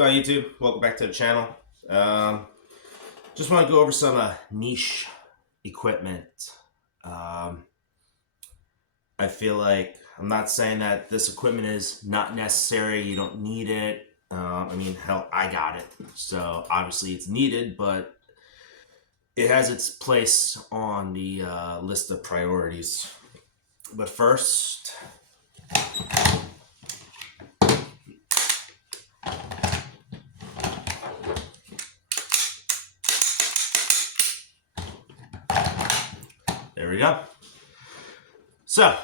going on YouTube? Welcome back to the channel. Just want to go over some niche equipment. I feel like I'm not saying that this equipment is not necessary. You don't need it. I mean, hell, I got it. So obviously it's needed, but it has its place on the list of priorities. But first, there we go. So,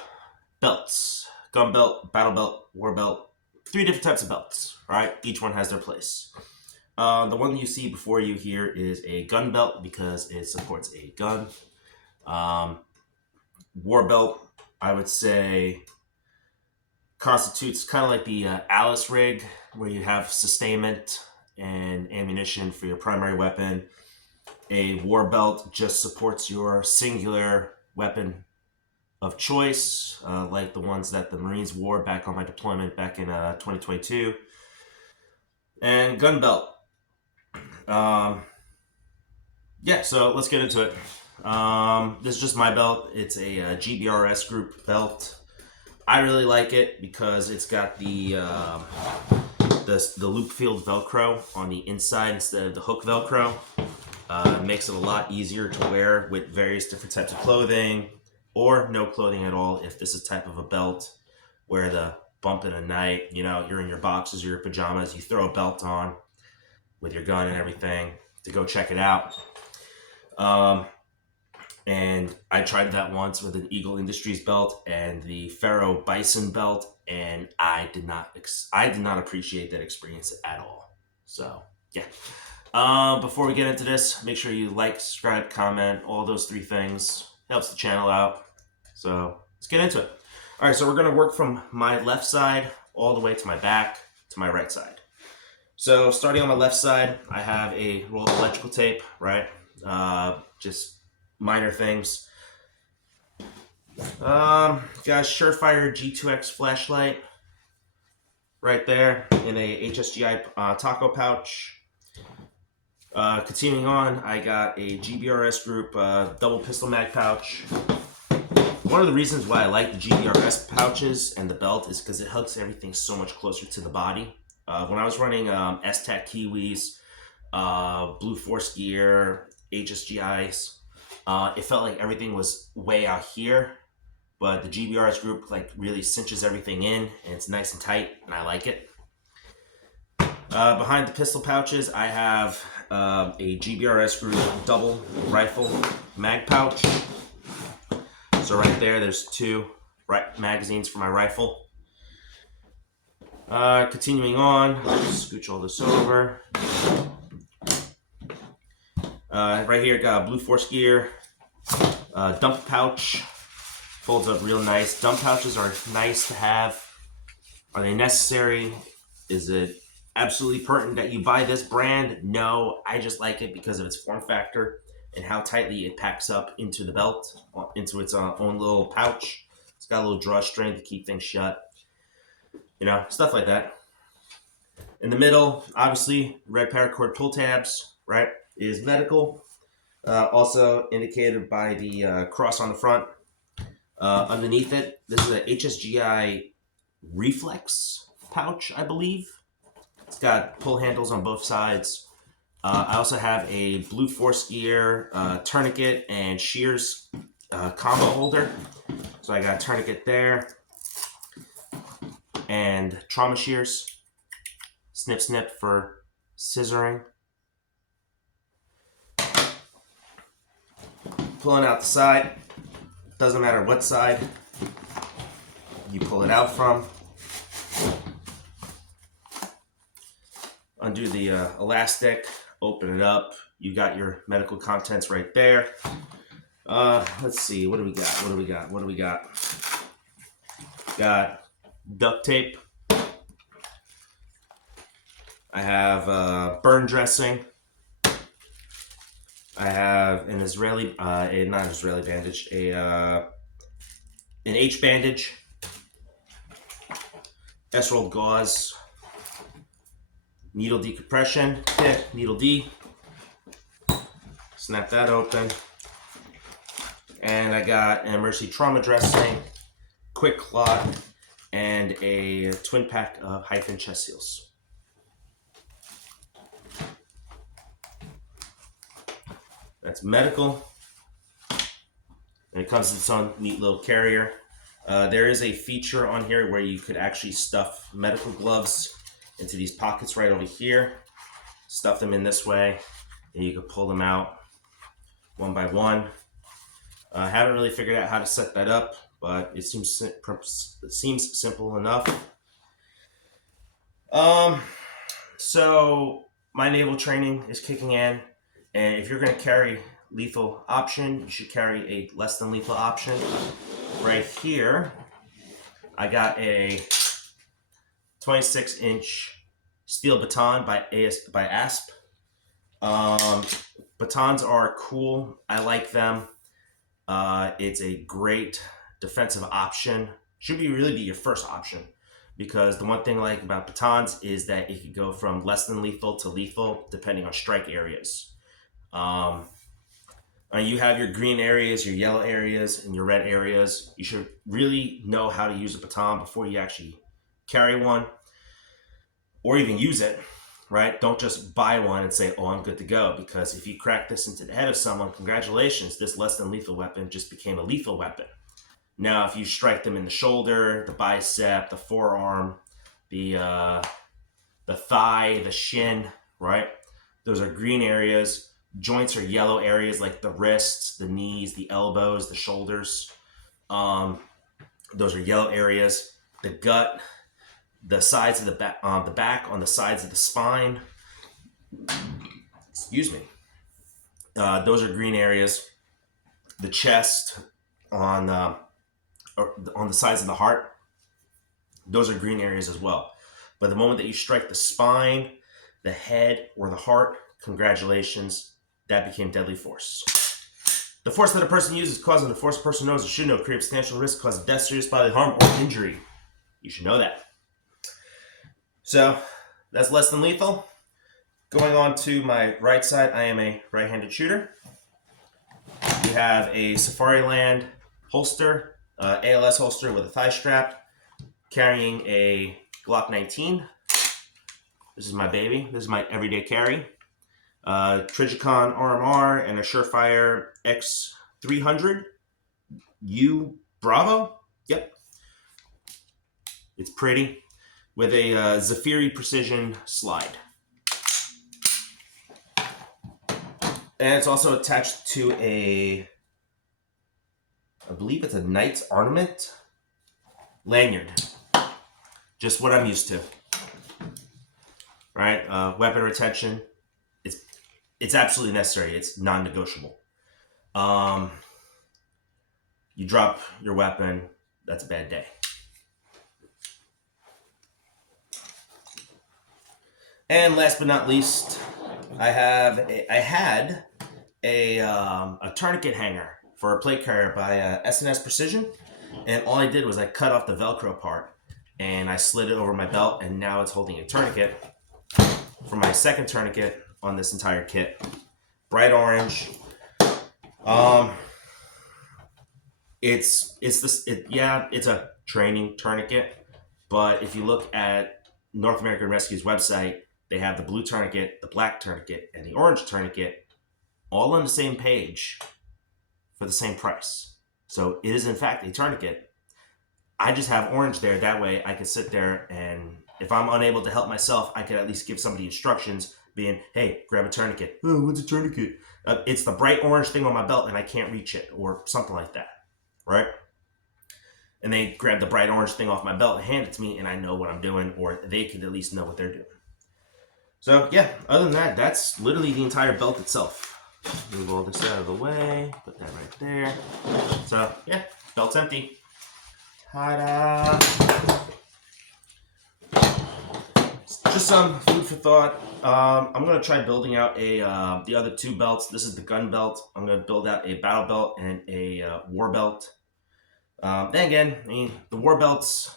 belts. Gun belt, battle belt, war belt. 3 different types of belts, right? Each one has their place. The one you see before you here is a gun belt because it supports a gun. War belt, I would say, constitutes kind of like the Alice rig, where you have sustainment and ammunition for your primary weapon. A war belt just supports your singular weapon of choice, like the ones that the Marines wore back on my deployment back in 2022. And gun belt. Yeah, so let's get into it. This is just my belt. It's a GBRS group belt. I really like it because it's got the loop field Velcro on the inside instead of the hook Velcro. It makes it a lot easier to wear with various different types of clothing, or no clothing at all if this is type of a belt where the bump in the night, you know, you're in your boxes or your pajamas, you throw a belt on with your gun and everything to go check it out. And I tried that once with an Eagle Industries belt and the Faro Bison belt, and I did not appreciate that experience at all. So yeah. Before we get into this, make sure you like, subscribe, comment, all those 3 things. Helps the channel out. So let's get into it. All right, so we're going to work from my left side all the way to my back to my right side. So starting on my left side, I have a roll of electrical tape, right? Just minor things. Got a Surefire G2X flashlight right there in a HSGI taco pouch. Continuing on, I got a GBRS group double pistol mag pouch. One of the reasons why I like the GBRS pouches and the belt is because it hugs everything so much closer to the body. When I was running S-Tac Kiwis, Blue Force gear, HSGIs, it felt like everything was way out here, but the GBRS group like really cinches everything in, and it's nice and tight, and I like it. Behind the pistol pouches, I have a GBRS group double rifle mag pouch. So right there's 2 magazines for my rifle. Continuing on, scooch all this over. Right here, got a Blue Force gear dump pouch. Folds up real nice. Dump pouches are nice to have. Are they necessary? Is it absolutely pertinent that you buy this brand? No, I just like it because of its form factor and how tightly it packs up into the belt, into its own little pouch. It's got a little drawstring to keep things shut. You know, stuff like that. In the middle, obviously, red paracord pull tabs, right, is medical. Also indicated by the cross on the front. Underneath it, this is an HSGI Reflex pouch, I believe. It's got pull handles on both sides. I also have a Blue Force gear tourniquet and shears combo holder. So I got a tourniquet there and trauma shears. Snip snip for scissoring. Pulling out the side. Doesn't matter what side you pull it out from. Undo the elastic, open it up. You got your medical contents right there. Let's see, what do we got? Got duct tape. I have burn dressing. I have an Israeli, not an Israeli bandage, an H bandage, S-rolled gauze, needle decompression kit, needle D. Snap that open. And I got an emergency trauma dressing, quick clot, and a twin pack of hyphen chest seals. That's medical. And it comes in its own neat little carrier. There is a feature on here where you could actually stuff medical gloves into these pockets right over here. Stuff them in this way, and you could pull them out one by one. I haven't really figured out how to set that up, but it seems simple enough. So my naval training is kicking in, and if you're going to carry lethal option, you should carry a less than lethal option. Right here, I got a 26-inch steel baton by ASP. Batons are cool. I like them. It's a great defensive option. Should really be your first option, because the one thing I like about batons is that it could go from less than lethal to lethal depending on strike areas. You have your green areas, your yellow areas, and your red areas. You should really know how to use a baton before you actually carry one or even use it, right? Don't just buy one and say, oh, I'm good to go, because if you crack this into the head of someone, congratulations, this less than lethal weapon just became a lethal weapon. Now, if you strike them in the shoulder, the bicep, the forearm, the thigh, the shin, right? Those are green areas. Joints are yellow areas like the wrists, the knees, the elbows, the shoulders. Those are yellow areas. The gut, the sides of the back, on the sides of the spine. Excuse me. Those are green areas. The chest, on the sides of the heart, those are green areas as well. But the moment that you strike the spine, the head, or the heart, congratulations, that became deadly force. The force that a person uses causing the force a person knows or should know creates substantial risk, causes death, serious bodily harm, or injury. You should know that. So that's less than lethal. Going on to my right side, I am a right-handed shooter. We have a Safariland holster, ALS holster with a thigh strap, carrying a Glock 19. This is my baby. This is my everyday carry. Trijicon RMR and a Surefire X300 U Bravo. Yep. It's pretty. With a Zafiri Precision slide. And it's also attached to I believe it's a Knight's Ornament lanyard. Just what I'm used to. Right? Weapon retention. It's absolutely necessary. It's non-negotiable. You drop your weapon, that's a bad day. And last but not least, I had a tourniquet hanger for a plate carrier by S&S Precision, and all I did was I cut off the Velcro part and I slid it over my belt, and now it's holding a tourniquet for my second tourniquet on this entire kit. Bright orange. It's a training tourniquet, but if you look at North American Rescue's website, they have the blue tourniquet, the black tourniquet, and the orange tourniquet all on the same page for the same price. So it is in fact a tourniquet. I just have orange there. That way I can sit there, and if I'm unable to help myself, I could at least give somebody instructions being, hey, grab a tourniquet. Oh, what's a tourniquet? It's the bright orange thing on my belt and I can't reach it, or something like that, right? And they grab the bright orange thing off my belt and hand it to me, and I know what I'm doing, or they could at least know what they're doing. So yeah, other than that, that's literally the entire belt itself. Move all this out of the way, put that right there. So yeah, belt's empty. Ta-da! Just some food for thought. I'm gonna try building out the other two belts. This is the gun belt. I'm gonna build out a battle belt and a war belt. Then again, I mean, the war belts,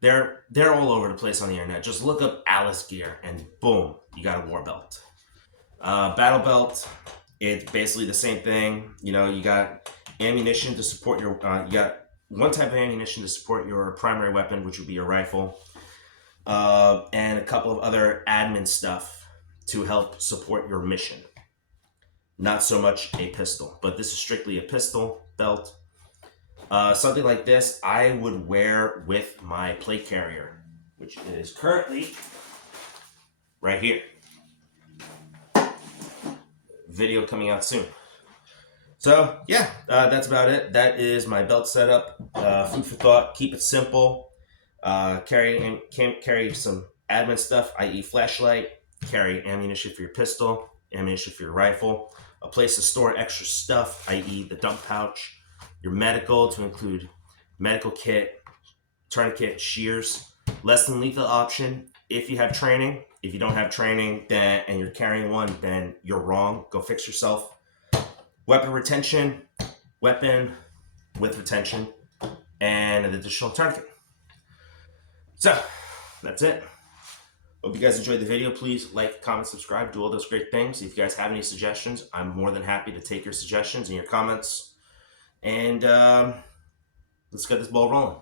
they're all over the place on the internet. Just look up Alice gear and boom, you got a war belt. Battle belt, it's basically the same thing. You know, you got ammunition to support your. You got one type of ammunition to support your primary weapon, which would be your rifle, and a couple of other admin stuff to help support your mission. Not so much a pistol, but this is strictly a pistol belt. Something like this I would wear with my plate carrier, which is currently right here. Video coming out soon. So yeah, that's about it. That is my belt setup. Food for thought. Keep it simple. Carry some admin stuff, i.e. flashlight. Carry ammunition for your pistol, ammunition for your rifle. A place to store extra stuff, i.e. the dump pouch. Your medical, to include medical kit, tourniquet, shears. Less than lethal option if you have training. If you don't have training and you're carrying one, then you're wrong. Go fix yourself. Weapon retention, weapon with retention, and an additional tourniquet. So, that's it. Hope you guys enjoyed the video. Please like, comment, subscribe, do all those great things. If you guys have any suggestions, I'm more than happy to take your suggestions and your comments. And let's get this ball rolling.